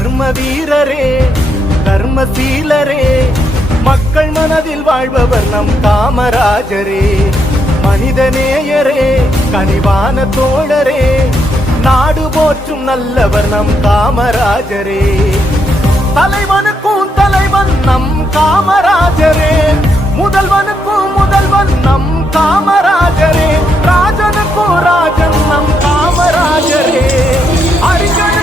தர்ம வீரரே தர்மசீலரே, மக்கள் மனதில் வாழ்பவர் நம் காமராஜரே. மனிதநேயரே கனிவான தோழரே, நாடு போற்றும் நல்லவர் நம் காமராஜரே. தலைவனுக்கும் தலைவன் நம் காமராஜரே, முதல்வனுக்கும் முதல்வன் நம் காமராஜரே, ராஜனுக்கும் ராஜன் நம் காமராஜரே. அறிஞர்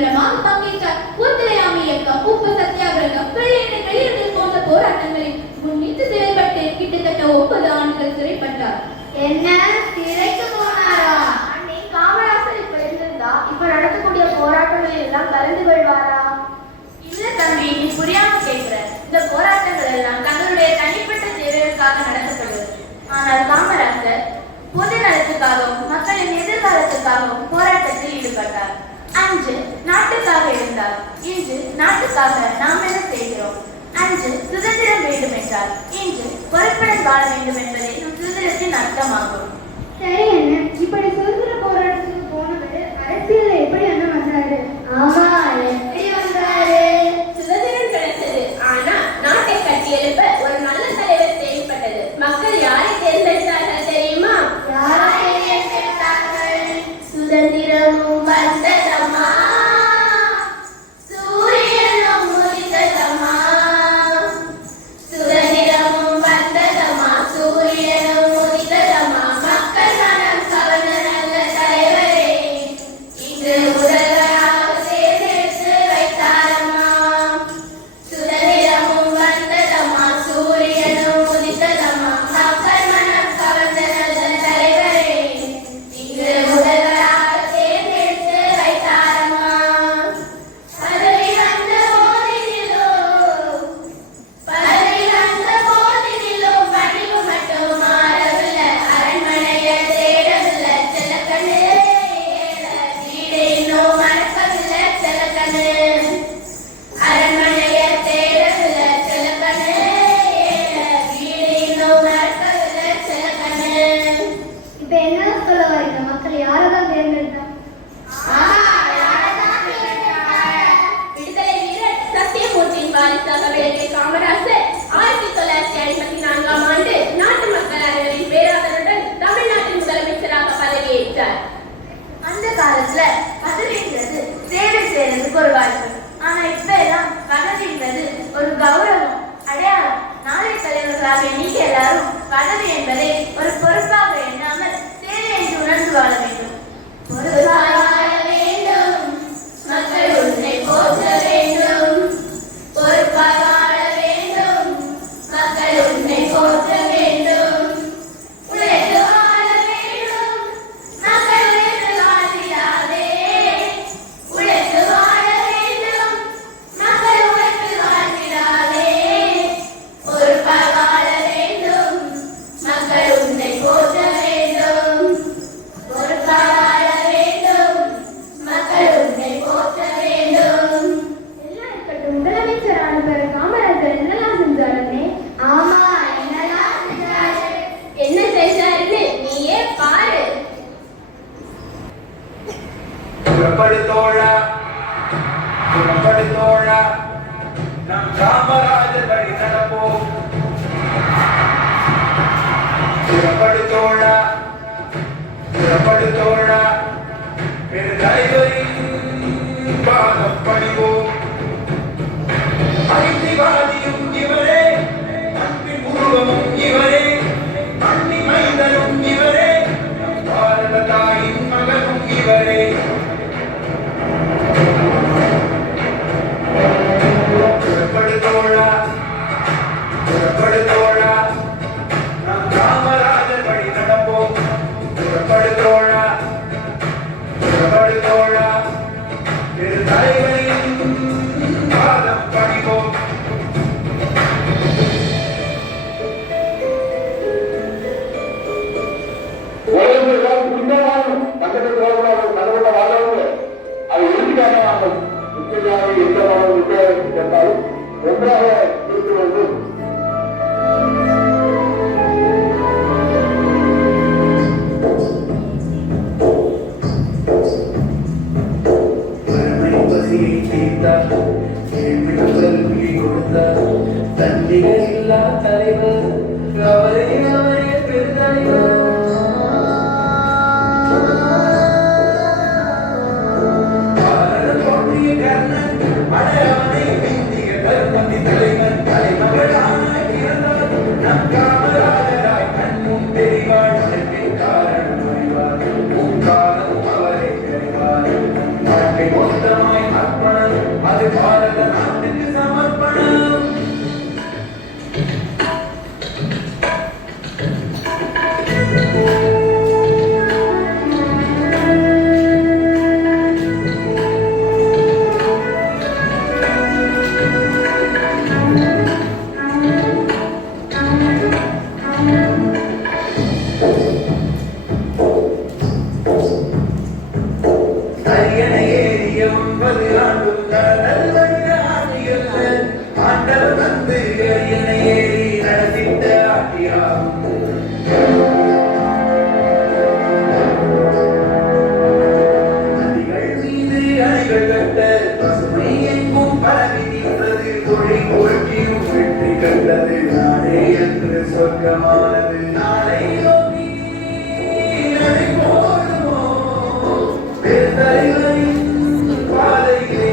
தீவிரமாக பங்கேற்றார். ஒத்துழையாமை இயக்கம், உப்பு சத்தியாகிரகம், வெள்ளையனை வெளியிடுதல் போன்ற போராட்டங்களில் முன்னிட்டு செயல்பட்டு கிட்டத்தட்ட 9 ஆண்டுகள் சிறைப்பட்டார். என்ன, சிறைக்கு போனாரா? அன்னை காமராசர் இப்ப இருந்திருந்தா இப்ப நடத்தக்கூடிய போராட்டங்களில் எல்லாம் கலந்து கொள்வாரா? இல்ல தம்பி, நீ புரியாம கேட்கிற. இந்த போராட்டங்கள் எல்லாம் தங்களுடைய தனிப்பட்ட தேவைகளுக்காக நடத்தப்படுவது. ஆனால் காமராசர் பொது நலத்துக்காகவும் மக்களின் எதிர்காலத்துக்காகவும் போராட்டத்தில் ஈடுபட்டார். அன்று நாட்டுக்காக இருந்தார். இன்று நாட்டுக்காக நாம் என்ன செய்கிறோம்? அன்று சுதந்திரம் வேண்டும் என்றால் இன்று பொறுப்புடன் வாழ வேண்டும் என்பதே நம் சுதந்திரத்தின் அர்த்தமாகும். சரி என்ன, இப்படி சுதந்திர போராட்டத்துக்கு போனவர் அரசியல்ல எப்படி என்ன வந்தாரு? ஆமா, எப்படி வந்தாரு? சுதந்திரம் கிடைத்தது. ஆனா நாட்டை கட்டி எழுப்ப ஒரு நல்ல தலைவர் தேவைப்பட்டது. மக்கள் யாரை தேர்ந்தெடுத்தார்கள் தெரியுமா? யாரை தேர்ந்தெடுத்தார்கள்? சுதந்திரமும் வந்ததம்மா, சூரியனும் உதித்ததம்மா. சுதந்திரமும் வந்ததம்மா, சூரியனும் உதித்ததம்மா. மக்கள் மனம் கவர்ந்த நல்ல தலைவரே இன்று முதல்வராக தேர்ந்தெடுத்து வைத்தாரம்மா. சுதந்திரமும் வந்ததம்மா, சூரியனும் உதித்ததம்மா. மக்கள் மனம் கவர்ந்த நல்ல தலைவரே இன்று முதல்வராக தேர்ந்தெடுத்து வைத்தாரம்மா. பதவி வந்த போதினிலும் பணிவு மட்டும் மாறவில்லை. அரண்மனையை தேடவில்லை செல்லக்கண்ணு, வீடு இன்னும் மறக்கவில்லை செல்லக்கண்ணு. அரண்மனையை தேடவில்லை செல்லக்கண்ணு, வீடு இன்னும் மறக்கவில்லை செல்லக்கண்ணு. இப்ப என்ன சொல்ல வரீங்க? மக்கள் யாரதான் தேர்ந்தெடுத்தா? விடுதலை வீரர் சத்தியமூர்த்தியின் வாரிசாக விளங்கிய காமராசர் 1954ஆம் ஆண்டு நாட்டு மக்கள் அனைவரின் பேராதரவுடன் தமிழ்நாட்டின் முதலமைச்சராக பதவியேற்றார். அந்த காலத்துல பதவிங்கிறது சேவை செய்யறதுக்கு ஒரு வாய்ப்பு. ஆனா இப்ப எல்லாம் பதவிங்கிறது ஒரு கௌரவம், அடையாளம். நாளை தலைவர்களாக நீங்க எல்லாரும் பதவி என்பதை ஒரு பொறுப்பாக எண்ணாமல் சேவை என்று உணர்ந்து வாழ வேண்டும். பொறுப்பாக வாழ வேண்டும், மக்கள் உன்னை போற்ற வேண்டும். பொறுப்பாக வாழ வேண்டும், மக்கள் உன்னை போற்ற வேண்டும். உழைத்து வாழ வேண்டும், மக்கள் உழைத்து வாழ்ந்திடாதே. உழைத்து வாழ வேண்டும், மக்கள் உழைத்து வாழ்ந்திடாதே. பொறுப்பாக வாழ வேண்டும், மக்கள் உன்னை போற்ற வேண்டும். பொறுப்பாக வாழ வேண்டும், மக்கள் உன்னை போற்ற வேண்டும். எல்லாம் இருக்கட்டும், முதலமைச்சர் ஆனவர் காமராஜர் என்னெல்லாம் செஞ்சாருன்னே? ஆமா, என்னெல்லாம் செஞ்சாரு? என்ன செய்தாருன்னு நீயே பாரு. புறப்படுத்தோழா, புறப்படுத்தோழா, நம் காமராஜர் வழி நடப்போம். புறப்படுத்தோழா, புறப்படுத்தோழா, பெரு தலைவரின் பாதம் பணிவோம். ஐந்திவாதியும் இவரே, அன்பின் உருவமும் இவரே, அன்னி மைந்தனும் இவரே, பாரத தாயின் மகனும் இவரே. புறப்படுத்தோழா, புறப்படுத்தோழா, நம் காமராஜர் வழி நடப்போம். புறப்படுத்தோழா, புறப்படுத்தோழா, பெரு தலைவரின் பாதம் பணிவோம். உலகெல்லாம் புரிந்தவாலும் பக்கத்தில் கடவுள வாழ்ந்தவங்க அது இறுதிக்காக முக்கியமாக எந்த மாதம் வித்தியாசம் சென்றாலும் ஒன்றாக இருந்து வந்து பசியை தீர்த்தார், ஏழ்மைக்கு கொடுத்தார். தன்னிகர் இல்லா தலைவர் அவரே அவரே பெருந்தலைவர். பாரதம் தோன்றிய கர்ணன், அடையானை இந்திய கருமதி தலைவன். தலைமகளான இறந்தார் நம் காமராஜராய் கண்முன் தெரிவார். உழைப்பின் காரணம் அறிவார், உன் காலம் அவரை தெரிவார். வாழ்க்கை மொத்தமாய் தலைவரின் பாதையிலே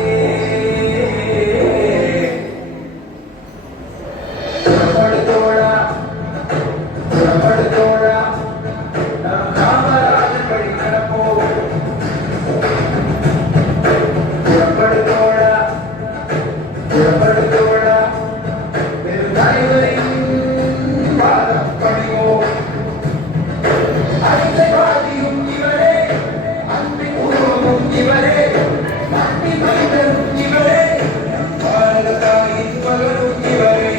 புறப்படுத்தோடா புறப்படுத்தோடா நாம் காமராஜர் வழி நடப்போம் புறப்படுத்தோடா புறப்படுத்தோடா வெறும் தலைவரின் பாதம் பணிவோம் அடிமைவாதியும் இவரே அன்பின் உருவமும் இவரே நம்பி மனிதரும் இவரே பாரத தாயின் மகனும் இவரே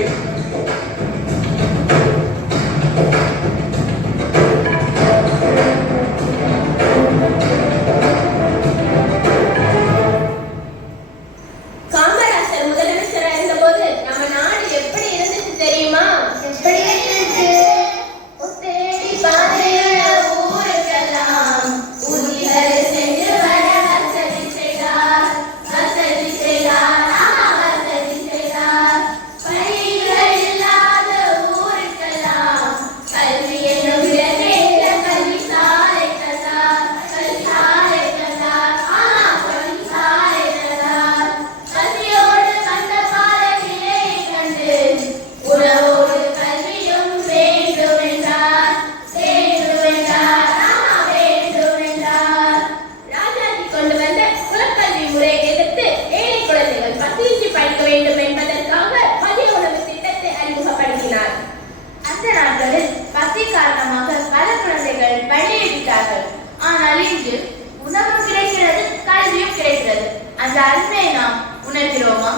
காமராஜர் முதலமைச்சரா இருந்தபோது நம்ம நாடு எப்படி இருந்துச்சு தெரியுமா? எப்படி இருந்துச்சு? தேடி பாதையுள்ள ஊருக்கெல்லாம் உதவிகள் சென்று வர வசதி செய்தார், வசதி செய்தார், வசதி செய்தார். பள்ளிகள் இல்லாத ஊருக்கெல்லாம் கல்வி என்னும் விளக்கேற்ற கல்விசாலை தந்தார், கல்விசாலை தந்தார், கல்விசாலை தந்தார். கல்வியோடு கண்ட பாலத்திலே கண்டு உறவோடு கல்வியும் வேண்டும் என்றார், வேண்டும் என்றார், வேண்டும் என்றார். ராஜாஜி கொண்டு வந்த குலக்கல்வி முறையை எதிர்த்து ஏழை குழந்தைகள் பசியின்றி படிக்க வேண்டும் என்பதற்காக மதிய உணவு திட்டத்தை அறிமுகப்படுத்தினார். அந்த நாட்களில் பசி காரணமாக பல குழந்தைகள் பள்ளியை விட்டார்கள். ஆனால் இன்று உணவும் கிடைக்கிறது, கல்வியும் கிடைக்கிறது. அந்த அருமையை நாம் உணர்கிறோமா?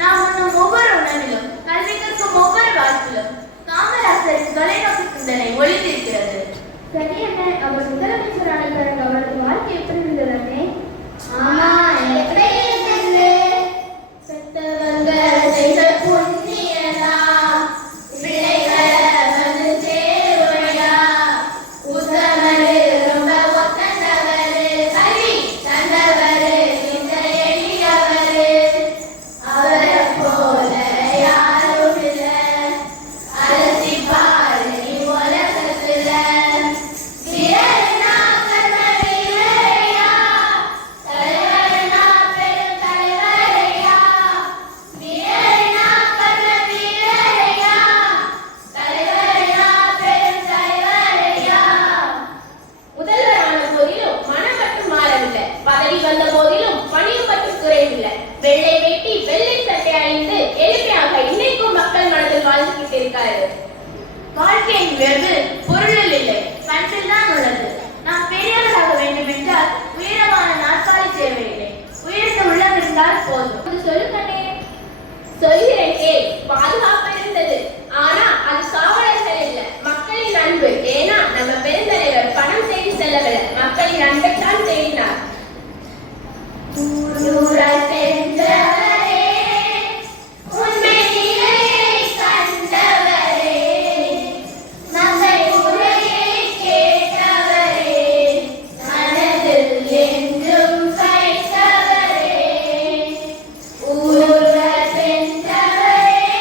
நாம் உண்ணும் ஒவ்வொரு உணவிலும், கல்வி கற்கும் ஒவ்வொரு வாய்ப்பிலும் காமராஜரின் தொலைநோக்கு சிந்தனை ஒளிந்திருக்கிறது. சரி என்ன, அவர் முதலமைச்சரான பிறகு அவரது வாழ்க்கை எப்படி இருந்தது? ஆமா, எப்படி இருந்தது? பெத்தவங்க செய்த புண்ணியதா, பிள்ளைகளை வந்து சேருவையா, உத்தமரு ரொம்ப ஒத்தந்தவரு, கல்வி தந்தவரு இந்த எளியவரு, அவரை போல யாரும் இல்ல, அலசி பாரு நீ உலகத்துல. வீரனா கர்ம வீரரையா, தலைவனா பெரும் தலைவரையா, வீரனா கர்ம வீரரையா, தலைவனா பெரும் தலைவரையா. முதல்வரான போதிலும் மனம் மட்டும் மாறவில்லை, பதவி வந்த போதிலும் பணியும் மட்டும் குறையவில்லை. வெள்ளை வெட்டி வெள்ளை சட்டை அணிந்து எளிமையாக இன்னைக்கும் மக்கள் மனதில் வாழ்ந்துகிட்டு இருக்காரு. வாழ்க்கையின் உயர்வு பொருளில் இல்லை, பண்பில் தான் உள்ளது. நாம் பெரியவராக வேண்டும் என்றால் உயரமான நாற்காலி தேவையில்லை, உயர்ந்த உள்ளம் இருந்தால் போதும். அது சொல்லுங்கண்ணே. சொல்கிறேன் கேள். பாதுகாப்பு இருந்தது, ஆனா அது காவலர்கள் இல்ல, மக்களின் அன்பு. ஏன்னா நம்ம பெருந்தலைவர் பணம் தேடி செல்லவில்லை, மக்களின் அன்பைத்தான் தேடினார். ஊராய் சென்றவரே, உண்மை நிலையை கண்டவரே, மக்கள் குறையை கேட்டவரே, மனதில் என்றும் வைத்தவரே. ஊராய் சென்றவரே,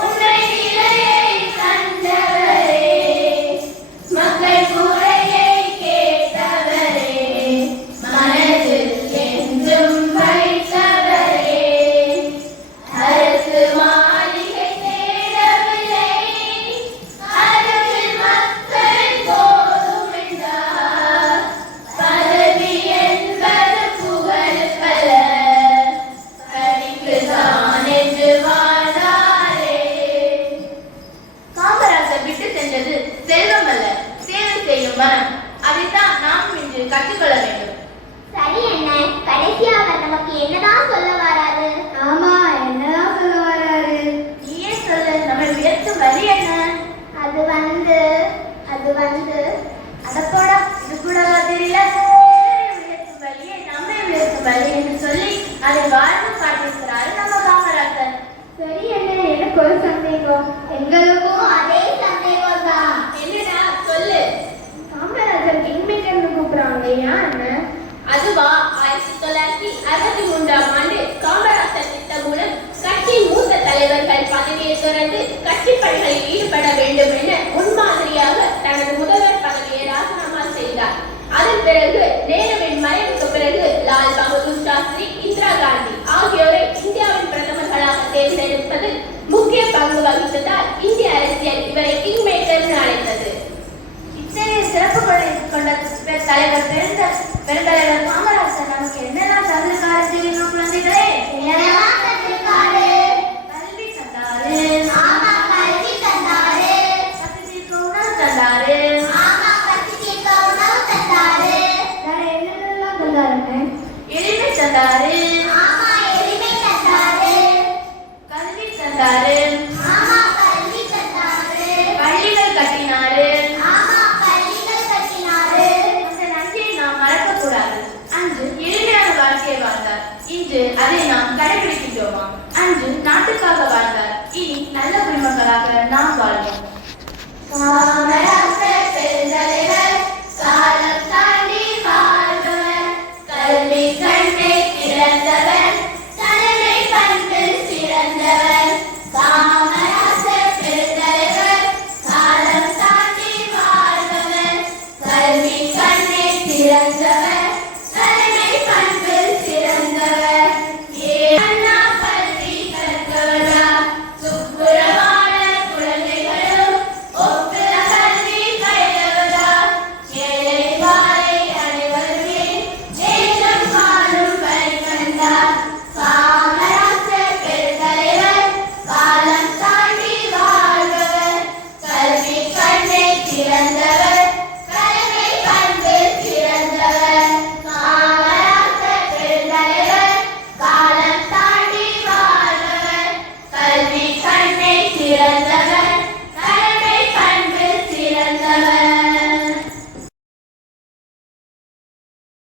உண்மை நிலையை கண்டவரே, மக்கள் குறையை கேட்டவரே, மனதில் என்றும் வைத்தவரே. அரசு மாளிகை தேடவில்லை, அருகில் மக்கள் போதும் என்றார். பதவி என்பது புகழுக்கல்ல, பணிக்குதான் என்று வாழ்ந்தாரே. காமராஜர் விட்டு சென்றது செல்வம் அல்ல, சேவை செய்யும் மனம். அதைத்தான் நாம் இன்று கற்றுக்கொள்ள வேண்டும். சரி என்ன, கடைசியா அவர் நமக்கு என்னதான் சொல்ல வராரு? ஆமா, என்னதான் சொல்ல வராரு? நீயே சொல்லு, நம்மை உயர்த்தும் வழி என்ன? அது வந்து அதப்போடா, இது கூடவா தெரியல? பிறரை உயர்த்தும் வழியை நம்மை உயர்த்தும் வழி என்று சொல்லி அதை வாழ்ந்து காட்டியிருக்கிறாரு நம்ம காமராஜர். சரி என்ன, எனக்கு ஒரு சந்தேகம். எங்களுக்கும் அதே சந்தேகம் தான். என்னடா சொல்லு. காமராஜர் கிங்மேக்கர்னு கூப்பிடுறாங்க, ஏன் என்ன? அதுவா 1963ஆம் ஆண்டு காமராஜர் திட்டம் மூலம் கட்சியின் மூத்த தலைவர்கள் பதவியை துறந்து கட்சி பணிகளில் ஈடுபட வேண்டும் என முன்மாதிரியாக தனது முதல்வர் பதவியை ராஜினாமா செய்தார். அதன் அதன் பிறகு நேருவின் மறைவுக்கு பிறகு லால் பகதூர் சாஸ்திரி, இந்திரா காந்தி ஆகியோரை இந்தியாவின் பிரதமர்களாக தேர்ந்தெடுப்பதில் முக்கிய பங்கு வகித்ததால் இந்திய அரசியல் இவரை கிங் மேக்கர் என்று அழைத்தது. இத்தகைய சிறப்புகளை கொண்ட தலைவர் பெருந்தலைவர் காமராசர் நமக்கு என்னெல்லாம் தந்திருக்காரு தெரியுமா குழந்தைகளே? கல்வி தந்தாரு, பசி தீர்க்க உணவு தந்தாரு, வேற என்னென்னலாம் தந்தாருங்க? எளிமை தந்தாரு, கல்வி தந்தாரு, பள்ளிகள் கட்டினாரு. அந்த நன்றியை நாம் மறக்கக்கூடாது. அன்று எளிமையான வாழ்க்கையை வாழ்ந்தார், இன்று அதை நாம் கடைபிடிக்கின்றோமா? அன்று நாட்டுக்காக வாழ்ந்தார், இனி நல்ல குடிமக்களாக நாம் வாழ்வோம். காமராசர் பெருந்தலைவர், காலம் தாண்டி வாழ்ந்தவர், கல்வி கண்ணை திறந்தவர், தலைமை பண்பில் சிறந்தவர். காமராசர் பெருந்தலைவர், காலம் தாண்டி வாழ்ந்தவர், கல்வி கண்ணை திறந்தவர், தலைமை பண்பில் சிறந்தவர். அண்ணா பள்ளி கற்றவரா, துப்புரவான குழந்தைகளும் ஒப்புர கல்வி பயிலவரா, ஏழை வாழை அனைவருமே ஏற்றம் காணும் வழி கண்டார். காமராசர் பெருந்தலைவர், காலம் தாண்டி வாழ்ந்தவர், கல்வி கண்ணை திறந்தவர், கடமை பண்பில் சிறந்தவர். காமராசர் பெருந்தலைவர், காலம் தாண்டி வாழ்ந்தவர், கல்வி கண்ணை திறந்தவர்.